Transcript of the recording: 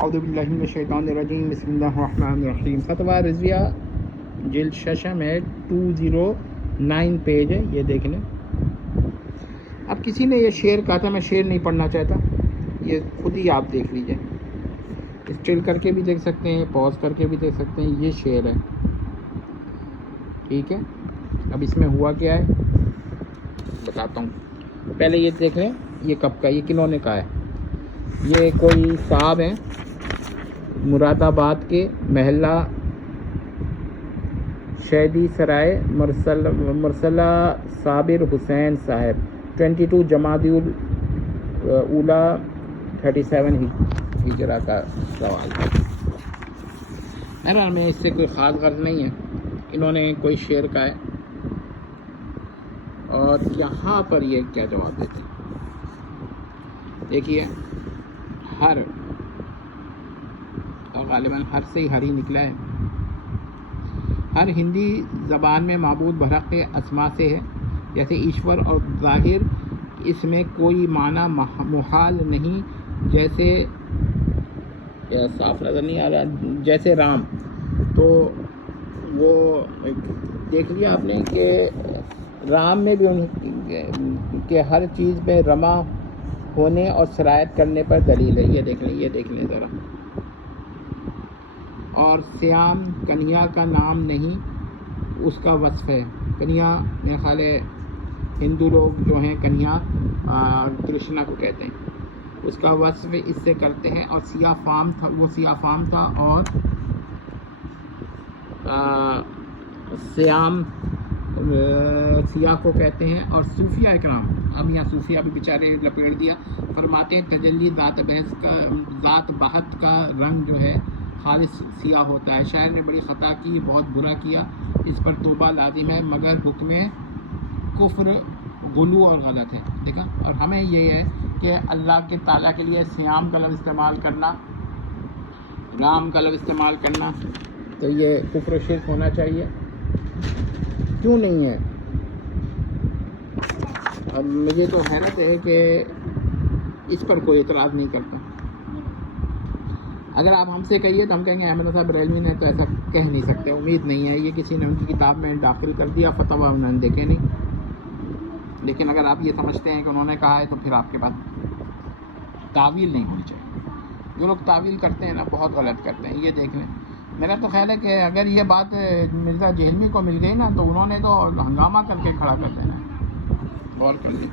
اعوذ باللہ من الشیطان الرجیم، بسم اللہ الرحمن الرحیم۔ فتویٰ رضویہ جلد ششم ہے، 209 پیج ہے، یہ دیکھ لیں۔ اب کسی نے یہ شعر کہا تھا، میں شعر نہیں پڑھنا چاہتا، یہ خود ہی آپ دیکھ لیجئے، اسٹل کر کے بھی دیکھ سکتے ہیں، پاز کر کے بھی دیکھ سکتے ہیں، یہ شعر ہے، ٹھیک ہے۔ اب اس میں ہوا کیا ہے بتاتا ہوں، پہلے یہ دیکھ لیں، یہ کب کا، یہ کنہوں نے کہا ہے؟ یہ کوئی صاحب ہیں مراد آباد کے، محلہ شیدی سرائے، مرسلہ صابر حسین صاحب، 22 جمادی الاولیٰ 37 ہجرہ کا سوال ہے۔ بہرحال میں اس سے کوئی خاص غرض نہیں ہے، انہوں نے کوئی شعر کہا ہے اور یہاں پر یہ کیا جواب دیتے ہیں، دیکھیے، ہر، اور غالباً ہر سے ہی ہر ہی نکلا ہے، ہر ہندی زبان میں معبود بھرق اسما سے ہے، جیسے ایشور اور ظاہر، اس میں کوئی معنی محال نہیں، جیسے صاف نظر نہیں آ رہا، جیسے رام، تو وہ دیکھ لیا آپ نے کہ رام میں بھی کہ ہر چیز میں رما ہونے اور سرایت کرنے پر دلیل ہے، یہ دیکھ لیں ذرا۔ اور سیام کنہیا کا نام نہیں، اس کا وصف ہے، کنہیا میرے خیال ہے ہندو لوگ جو ہیں کنہیا کرشنا کو کہتے ہیں، اس کا وصف اس سے کرتے ہیں، اور سیاہ فام تھا، وہ سیاہ فام تھا، اور سیام سیاہ کو کہتے ہیں، اور صوفیہ اکرام، اب یہاں صوفیہ بھی بیچارے لپیٹ دیا، فرماتے ہیں تجلی ذات بہت کا رنگ جو ہے خالص سیاہ ہوتا ہے، شاعر نے بڑی خطا کی، بہت برا کیا، اس پر توبہ لازم ہے، مگر حکم کفر غلو اور غلط ہے، دیکھا۔ اور ہمیں یہ ہے کہ اللہ کے تعالیٰ کے لیے سیام کا لفظ استعمال کرنا، رام کا لفظ استعمال کرنا، تو یہ کفر و شرک ہونا چاہیے، کیوں نہیں ہے؟ اب مجھے تو حیرت ہے کہ اس پر کوئی اعتراض نہیں کرتا۔ اگر آپ ہم سے کہیے تو ہم کہیں گے احمد صاحب بریلوی نے تو ایسا کہہ نہیں سکتے، امید نہیں ہے، یہ کسی نے ان کی کتاب میں داخل کر دیا، فتویٰ انہوں نے دیکھے نہیں، لیکن اگر آپ یہ سمجھتے ہیں کہ انہوں نے کہا ہے تو پھر آپ کے پاس تعویل نہیں ہونی چاہیے۔ جو لوگ تعویل کرتے ہیں نا بہت غلط کرتے ہیں، یہ دیکھ لیں۔ میرا تو خیال ہے کہ اگر یہ بات مرزا جہلمی کو مل گئی نا تو انہوں نے تو ہنگامہ کر کے کھڑا کر دینا، غور کر لیں۔